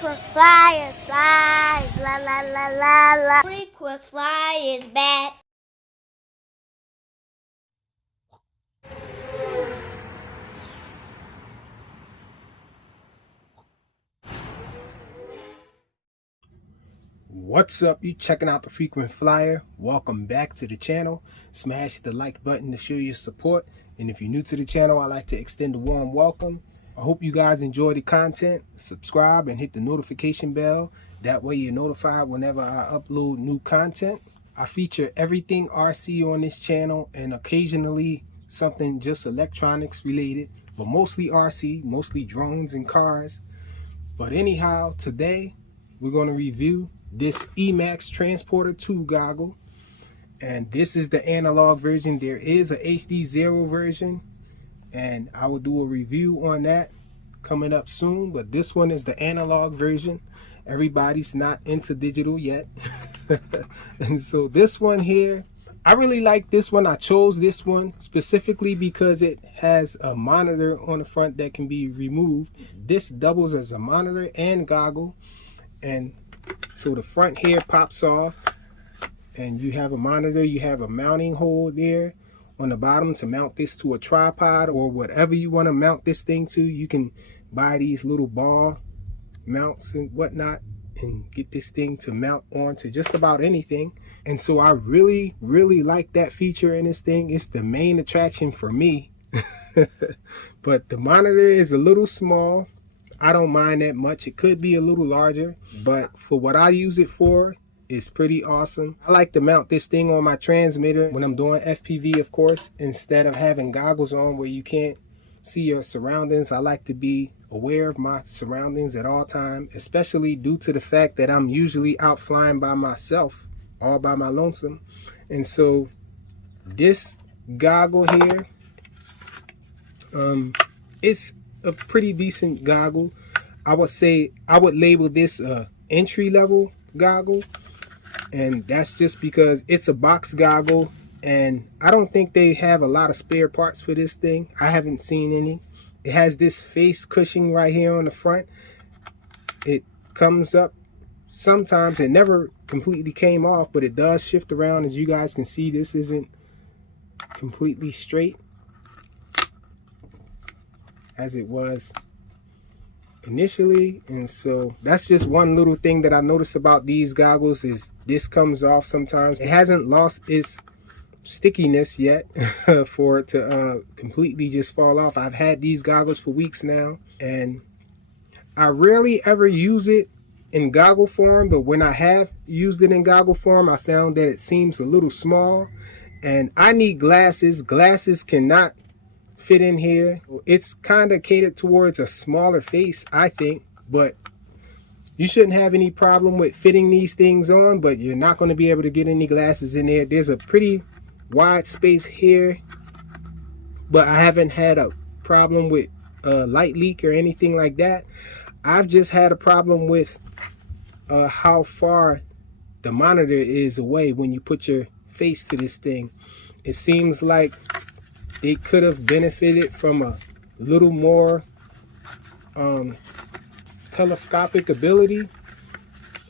Frequent flyer, flies, la la la la la. Frequent flyers back. What's up? You checking out the Frequent Flyer. Welcome back to the channel. Smash the like button to show your support. And if you're new to the channel, I'd like to extend a warm welcome. I hope you guys enjoy the content. Subscribe and hit the notification bell. That way you're notified whenever I upload new content. I feature everything RC on this channel and occasionally something just electronics related, but mostly RC, mostly drones and cars. But anyhow, today we're going to review this Emax Transporter 2 goggle, and this is the analog version. There is a HD0 version, and I will do a review on that coming up soon, but this one is the analog version. Everybody's not into digital yet. And so this one here, I really like this one. I chose this one specifically because it has a monitor on the front that can be removed. This doubles as a monitor and goggle, and so the front here pops off and you have a monitor. You have a mounting hole there on the bottom to mount this to a tripod or whatever you want to mount this thing to. You can buy these little ball mounts and whatnot and get this thing to mount onto just about anything. And so I really like that feature in this thing. It's the main attraction for me. But the monitor is a little small. I don't mind that much. It could be a little larger, but for what I use it for, it's pretty awesome. I like to mount this thing on my transmitter when I'm doing FPV, of course, instead of having goggles on where you can't see your surroundings. I like to be aware of my surroundings at all times, especially due to the fact that I'm usually out flying by myself, all by my lonesome. And so this goggle here, it's a pretty decent goggle. I would say I would label this a entry-level goggle, and that's just because it's a box goggle, and I don't think they have a lot of spare parts for this thing. I haven't seen any. It has this face cushion right here on the front. It comes up sometimes. It never completely came off, but it does shift around. As you guys can see, this isn't completely straight as it was initially. And so that's just one little thing that I noticed about these goggles, is this comes off sometimes. It hasn't lost its stickiness yet for it to completely just fall off. I've had these goggles for weeks now, and I rarely ever use it in goggle form, but when I have used it in goggle form, I found that it seems a little small, and I need glasses. Glasses cannot fit in here. It's kind of catered towards a smaller face, I think, but you shouldn't have any problem with fitting these things on, but you're not going to be able to get any glasses in there. There's a pretty wide space here, but I haven't had a problem with light leak or anything like that. I've just had a problem with how far the monitor is away when you put your face to this thing. It seems like they could have benefited from a little more telescopic ability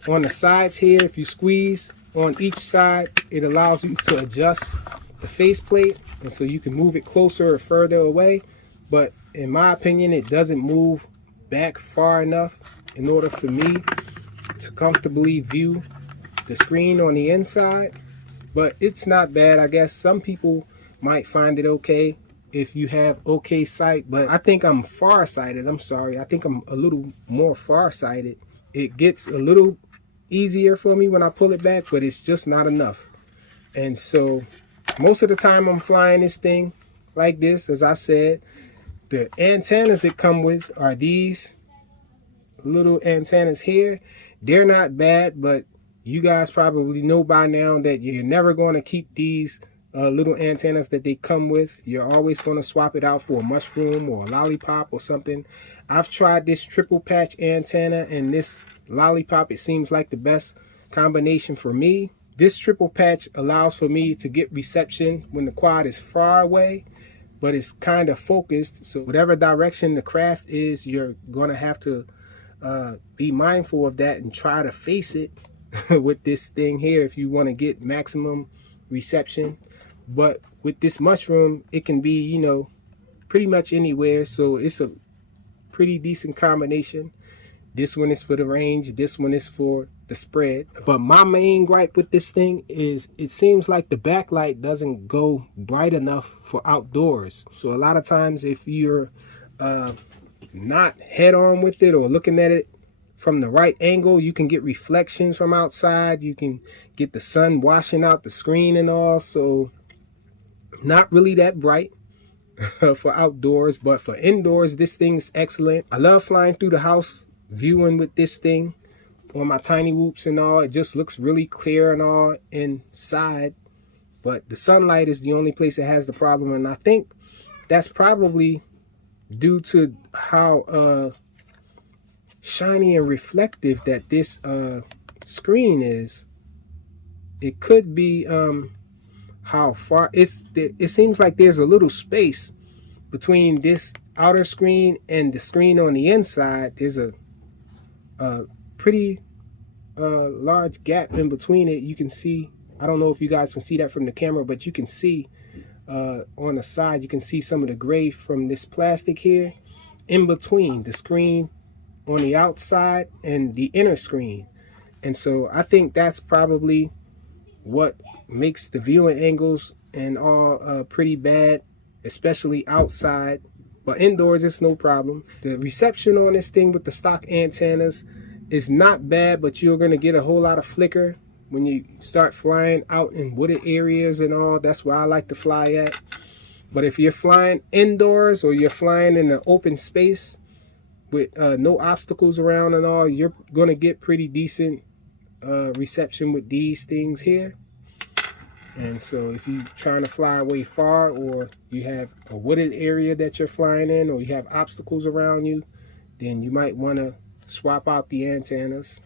on the sides here. If you squeeze on each side, it allows you to adjust the faceplate, and so you can move it closer or further away. But in my opinion, it doesn't move back far enough in order for me to comfortably view the screen on the inside. But it's not bad. I guess some people might find it okay if you have okay sight, but I think I'm farsighted. I'm sorry, I think I'm a little more farsighted. It gets a little easier for me when I pull it back, but it's just not enough. And so most of the time I'm flying this thing like this. As I said, the antennas it come with are these little antennas here. They're not bad, but you guys probably know by now that you're never going to keep these little antennas that they come with. You're always going to swap it out for a mushroom or a lollipop or something. I've tried this triple patch antenna and this lollipop. It seems like the best combination for me. This triple patch allows for me to get reception when the quad is far away, but it's kind of focused. So whatever direction the craft is, you're going to have to be mindful of that and try to face it with this thing here if you want to get maximum reception. But with this mushroom, it can be, you know, pretty much anywhere, so it's a pretty decent combination. This one is for the range, this one is for the spread. But my main gripe with this thing is it seems like the backlight doesn't go bright enough for outdoors. So a lot of times if you're not head on with it or looking at it from the right angle, you can get reflections from outside. You can get the sun washing out the screen and all. So not really that bright for outdoors, but for indoors, this thing is excellent. I love flying through the house, viewing with this thing on my tiny whoops and all. It just looks really clear and all inside, but the sunlight is the only place that has the problem. And I think that's probably due to how shiny and reflective that this screen is. It could be how far it seems like there's a little space between this outer screen and the screen on the inside. There's a pretty large gap in between it. You can see, I don't know if you guys can see that from the camera, but you can see on the side, you can see some of the gray from this plastic here in between the screen on the outside and the inner screen. And so I think that's probably what makes the viewing angles and all pretty bad, especially outside. But indoors it's no problem. The reception on this thing with the stock antennas is not bad, but you're going to get a whole lot of flicker when you start flying out in wooded areas and all. That's where I like to fly at. But if you're flying indoors or you're flying in an open space with no obstacles around and all, you're going to get pretty decent reception with these things here. And so if you're trying to fly away far, or you have a wooded area that you're flying in, or you have obstacles around you, then you might want to swap out the antennas.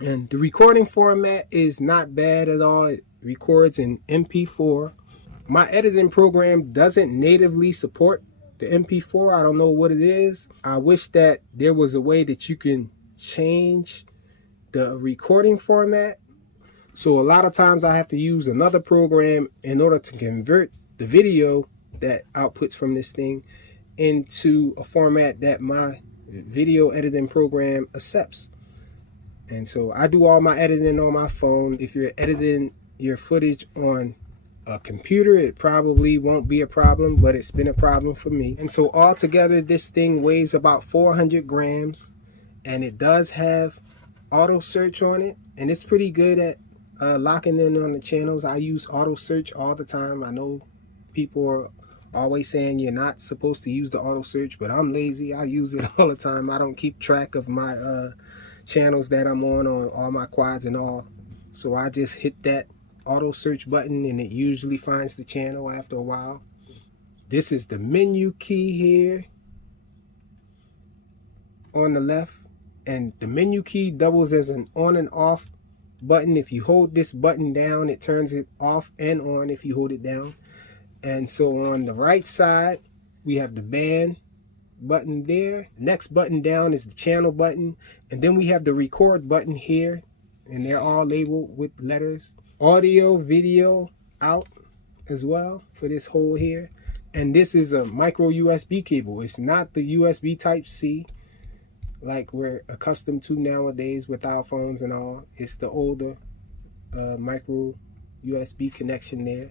And the recording format is not bad at all. It records in MP4. My editing program doesn't natively support the MP4. I don't know what it is. I wish that there was a way that you can change the recording format. So a lot of times I have to use another program in order to convert the video that outputs from this thing into a format that my video editing program accepts. And so I do all my editing on my phone. If you're editing your footage on a computer, it probably won't be a problem, but it's been a problem for me. And so altogether, this thing weighs about 400 grams, and it does have auto search on it, and it's pretty good at locking in on the channels. I use auto search all the time. I know people are always saying you're not supposed to use the auto search, but I'm lazy. I use it all the time. I don't keep track of my channels that I'm on all my quads and all. So I just hit that auto search button and it usually finds the channel after a while. This is the menu key here on the left, and the menu key doubles as an on and off button. If you hold this button down, it turns it off and on if you hold it down. And so on the right side, we have the band button there. Next button down is the channel button, and then we have the record button here, and they're all labeled with letters. Audio, video out as well for this hole here. And this is a micro USB cable. It's not the USB type C like we're accustomed to nowadays with our phones and all. It's the older micro USB connection there.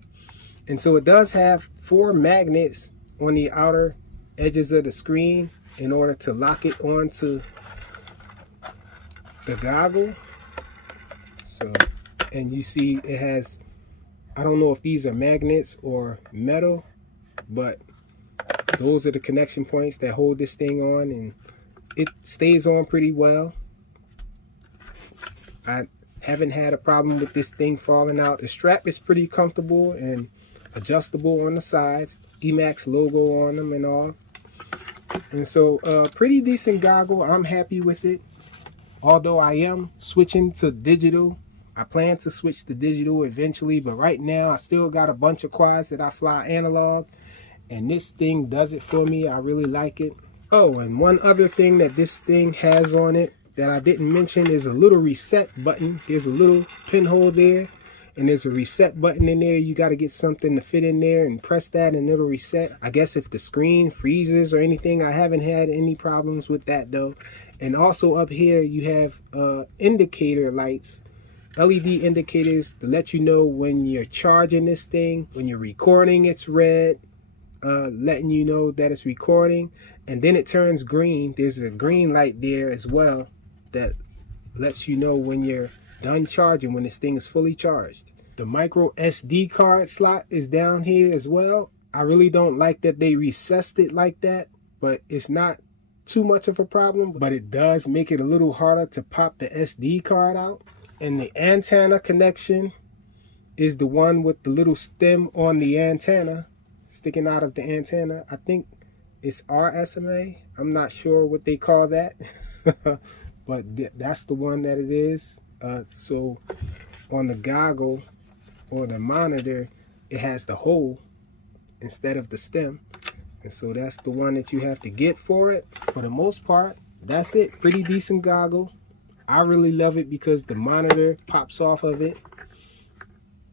And so it does have 4 magnets on the outer edges of the screen in order to lock it onto the goggle. So, and you see it has, I don't know if these are magnets or metal, but those are the connection points that hold this thing on, and it stays on pretty well. I haven't had a problem with this thing falling out. The strap is pretty comfortable and adjustable on the sides. Emax logo on them and all. And so pretty decent goggle. I'm happy with it. Although I am switching to digital. I plan to switch to digital eventually, but right now I still got a bunch of quads that I fly analog, and this thing does it for me. I really like it. Oh, and one other thing that this thing has on it that I didn't mention is a little reset button. There's a little pinhole there, and there's a reset button in there. You got to get something to fit in there and press that and it'll reset. I guess if the screen freezes or anything, I haven't had any problems with that though. And also up here you have indicator lights, LED indicators to let you know when you're charging this thing. When you're recording, it's red, letting you know that it's recording, and then it turns green. There's a green light there as well that lets you know when you're done charging, when this thing is fully charged. The micro SD card slot is down here as well. I really don't like that they recessed it like that, but it's not too much of a problem, but it does make it a little harder to pop the SD card out. And the antenna connection is the one with the little stem on the antenna sticking out of the antenna. I think it's RSMA. I'm not sure what they call that, but that's the one that it is. So on the goggle or the monitor, it has the hole instead of the stem. And so that's the one that you have to get for it. For the most part, that's it. Pretty decent goggle. I really love it because the monitor pops off of it.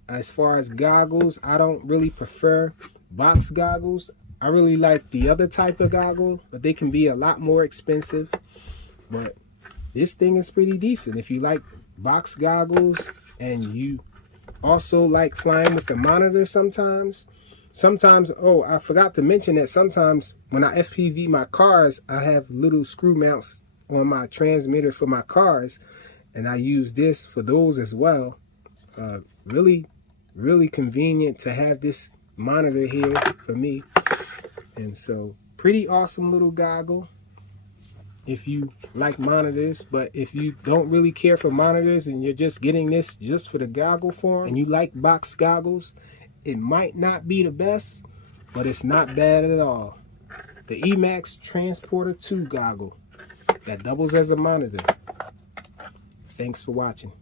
As far as goggles, I don't really prefer box goggles. I really like the other type of goggle, but they can be a lot more expensive. But this thing is pretty decent. If you like box goggles and you also like flying with the monitor sometimes, oh, I forgot to mention that sometimes when I FPV my cars, I have little screw mounts on my transmitter for my cars, and I use this for those as well. Really convenient to have this monitor here for me. And so pretty awesome little goggle if you like monitors. But if you don't really care for monitors and you're just getting this just for the goggle form and you like box goggles, it might not be the best, but it's not bad at all. The Emax Transporter 2 goggle that doubles as a monitor. Thanks for watching.